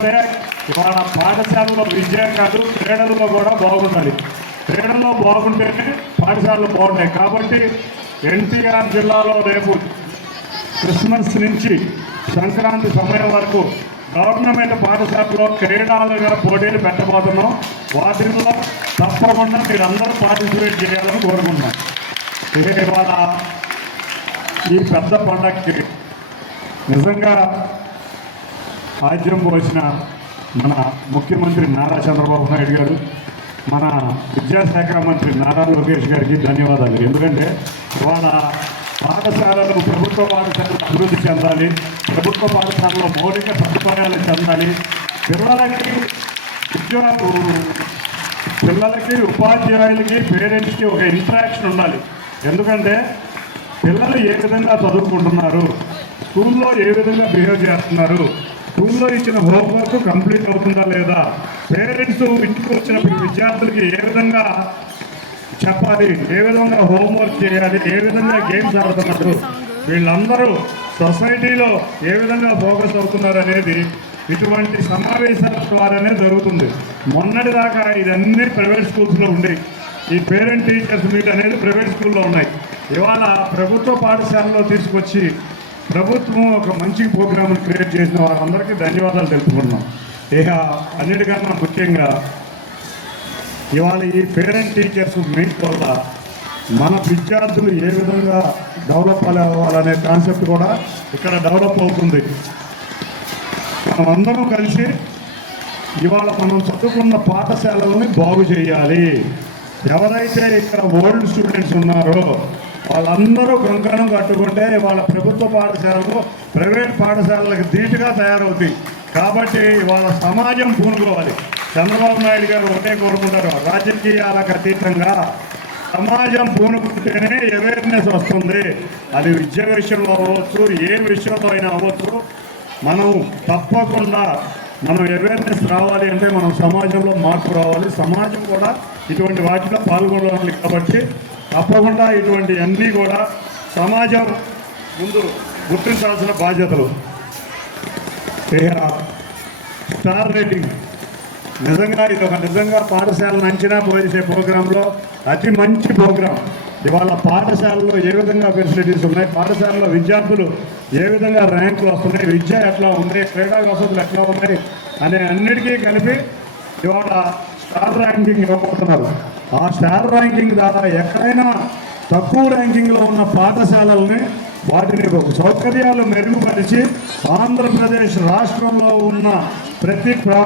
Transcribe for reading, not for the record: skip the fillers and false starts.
ఇవాళ పాఠశాలలో విద్య కాదు, క్రీడల్లో కూడా బాగుండాలి. క్రీడల్లో బాగుంటేనే పాఠశాలలు బాగుంటాయి. కాబట్టి ఎన్టీఆర్ జిల్లాలో రేపు క్రిస్మస్ నుంచి సంక్రాంతి సమయం వరకు గవర్నమెంట్ పాఠశాలలో క్రీడలుగా పోటీలు పెట్టబోతున్నాం. వాటిల్లో తప్పకుండా మీరందరూ పార్టిసిపేట్ చేయాలని కోరుకుంటున్నాం. ఇవాళ ఈ పెద్ద పండగకి నిజంగా ఆద్యం పోసిన మన ముఖ్యమంత్రి నారా చంద్రబాబు నాయుడు గారు, మన విద్యాశాఖ మంత్రి నారా లోకేష్ గారికి ధన్యవాదాలు. ఎందుకంటే ఇవాళ పాఠశాలలు, ప్రభుత్వ పాఠశాలలు అభివృద్ధి చెందాలి, ప్రభుత్వ పాఠశాలలో మౌలిక సదుపాయాలు చెందాలి, పిల్లలకి ఉపాధ్యాయులకి పేరెంట్స్కి ఒక ఇంటరాక్షన్ ఉండాలి. ఎందుకంటే పిల్లలు ఏ విధంగా చదువుకుంటున్నారు, స్కూల్లో ఏ విధంగా బిహేవ్ చేస్తున్నారు, స్కూల్లో ఇచ్చిన హోంవర్క్ కంప్లీట్ అవుతుందా లేదా, పేరెంట్స్ ఇంటికి వచ్చినప్పుడు విద్యార్థులకి ఏ విధంగా చెప్పాలి, ఏ విధంగా హోంవర్క్ చేయాలి, ఏ విధంగా గేమ్స్ ఆడుతున్నారు, వీళ్ళందరూ సొసైటీలో ఏ విధంగా ఫోకస్ అవుతున్నారు అనేది ఇటువంటి సమావేశాల ద్వారానే జరుగుతుంది. మొన్నటి దాకా ఇదన్నీ ప్రైవేట్ స్కూల్స్లో ఉండేవి. ఈ పేరెంట్ టీచర్స్ మీట్ అనేది ప్రైవేట్ స్కూల్లో ఉన్నాయి. ఇవాళ ప్రభుత్వ పాఠశాలలో తీసుకొచ్చి ప్రభుత్వం ఒక మంచి ప్రోగ్రామ్ని క్రియేట్ చేసిన వారందరికీ ధన్యవాదాలు తెలుపుకుంటున్నాం. ఇక అన్నిటికన్నా ముఖ్యంగా ఇవాళ ఈ పేరెంట్ టీచర్స్ మీట్ వల్ల మన విద్యార్థులు ఏ విధంగా డెవలప్ అవ్వాలనే కాన్సెప్ట్ కూడా ఇక్కడ డెవలప్ అవుతుంది. మనమందరం కలిసి ఇవాళ మనం చదువుకున్న పాఠశాలలని బాగు చేయాలి. ఎవరైతే ఇక్కడ ఓల్డ్ స్టూడెంట్స్ ఉన్నారో వాళ్ళందరూ కంకణం కట్టుకుంటే వాళ్ళ ప్రభుత్వ పాఠశాలలు ప్రైవేట్ పాఠశాలలకు ధీటుగా తయారవుతాయి. కాబట్టి వాళ్ళ సమాజం పూనుకోవాలి. చంద్రబాబు నాయుడు గారు ఒకటే కోరుకుంటారు, రాజకీయాలకు అతీతంగా సమాజం పూనుకుంటేనే అవేర్నెస్ వస్తుంది. అది విద్య విషయంలో అవ్వచ్చు, ఏ విషయంలో అయినా అవ్వచ్చు. మనం తప్పకుండా అవేర్నెస్ రావాలి అంటే మనం సమాజంలో మార్పు రావాలి. సమాజం కూడా ఇటువంటి వాటిలో పాల్గొనాలి. కాబట్టి తప్పకుండా ఇటువంటి అన్నీ కూడా సమాజం ముందు గుర్తించాల్సిన బాధ్యతలు. స్టార్ రేటింగ్ నిజంగా ఇది ఒక పాఠశాలను అంచనా వేసే ప్రోగ్రాంలో అతి మంచి ప్రోగ్రాం. ఇవాళ పాఠశాలలో ఏ విధంగా ఫెసిలిటీస్ ఉన్నాయి, పాఠశాలలో విద్యార్థులు ఏ విధంగా ర్యాంకులు వస్తున్నాయి, విద్య ఎట్లా ఉంది, క్రీడా వసతులు ఎట్లా ఉన్నాయి అనే అన్నిటికీ కలిపి ఇవాళ స్టార్ ర్యాంకింగ్ ఇవ్వబోతున్నారు. ఆ స్టార్ ర్యాంకింగ్ ద్వారా ఎక్కడైనా తక్కువ ర్యాంకింగ్లో ఉన్న పాఠశాలల్ని వాటిని సౌకర్యాలు మెరుగుపరిచి ఆంధ్రప్రదేశ్ రాష్ట్రంలో ఉన్న ప్రతి